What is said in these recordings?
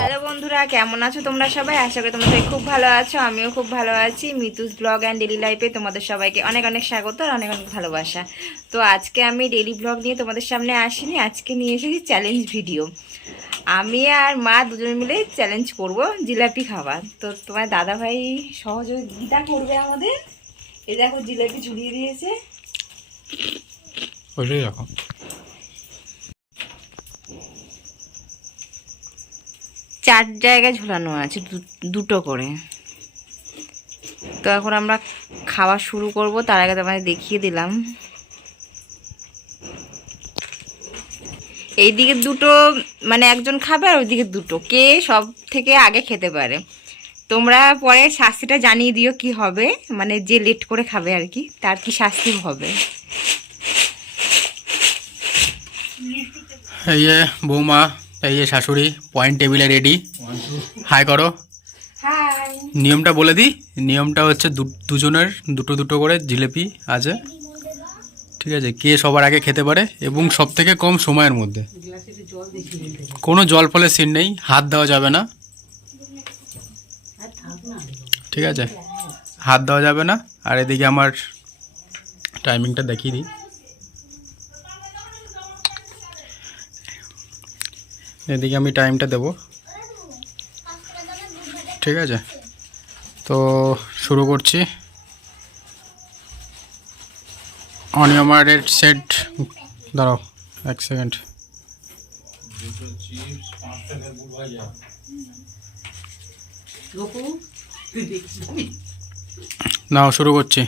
Hello বন্ধুরা, কেমন আছো তোমরা সবাই? আশা করি তোমরা খুব ভালো আছো, আমিও খুব ভালো আছি। মিতুস ব্লগ অ্যান্ড ডেলি লাইফে তোমাদের সবাইকে অনেক অনেক স্বাগত আর অনেক অনেক ভালোবাসা। তো আজকে আমি ডেলি ব্লগ নিয়ে তোমাদের সামনে আসিনি, আজকে নিয়ে এসেছি চ্যালেঞ্জ ভিডিও আমি আর মা দুজন মিলে চ্যালেঞ্জ করব জিলাপি খাবার। তো তোমার দাদা ভাই সহযোগিতা করবে আমাদের। এই দেখো জিলাপি ঝুলিয়ে দিয়েছে। চার জায়গায় ঝুলানো আছে দুটো করে। তো এখন আমরা খাওয়া শুরু করব, তার আগে তোমাদের দেখিয়ে দিলাম। এইদিকে দুটো মানে একজন খাবে আর ওইদিকে দুটো। কে সব থেকে আগে খেতে পারে। তোমরা পরে শাস্তিটা জানিয়ে দিও কি হবে মানে যে লেট করে খাবে আর কি, তার কি শাস্তি হবে। বৌমা এই যে শাশুড়ি পয়েন্ট টেবিলে রেডি হাই করো। নিয়মটা বলে দিই। নিয়মটা হচ্ছে দু- দুজনের দুটো দুটো করে জিলেপি আছে। ঠিক আছে? কে সবার আগে খেতে পারে এবং সব থেকে কম সময়ের মধ্যে। কোনো জল ফলের সিন নেই হাত দেওয়া যাবে না। ঠিক আছে? হাত দেওয়া যাবে না। আর এদিকে আমার টাইমিংটা দেখিয়ে দিই। এদিকে আমি টাইমটা দেব। ঠিক আছে? তো শুরু করছি। অনিয়মারের সেট দাঁড়াও, এক সেকেন্ড নাও শুরু করছি।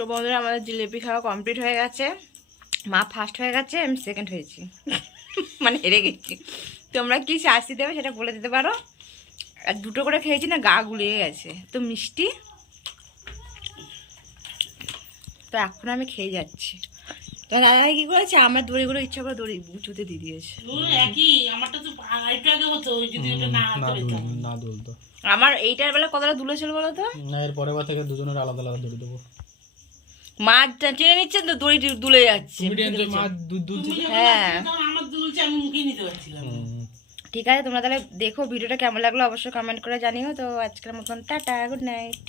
তো বন্ধুরা আমাদের জিলিপি খাওয়া কমপ্লিট হয়ে গেছে। মা ফার্স্ট হয়ে গেছে আমি সেকেন্ড হয়েছি। মানে হেরে গেছি। তোমরা কি শাস্তি দেবে সেটা বলে দিতে পারো? আর দুটো করে খেয়েছি না গা গুলিয়ে গেছে। তো মিষ্টি? তো এখন আমি খেয়ে যাচ্ছি। তো দাদা কি করেছে? আমার দড়িগুলো ইচ্ছা করে দড়ি উঁচুতে দিয়ে দিয়েছে। আমার এইটার বেলা কতটা দুলেছিল বলো তো? না এর পরের বার থেকে দুজনের আলাদা আলাদা দড়ি দেবো। মা টেনে নিচ্ছেন তো দড়ি দুলে যাচ্ছে। হ্যাঁ। ঠিক আছে তোমরা তাহলে দেখো ভিডিওটা কেমন লাগল অবশ্যই কমেন্ট করে জানিও। তো আজকের মতন টাটা গুড নাইট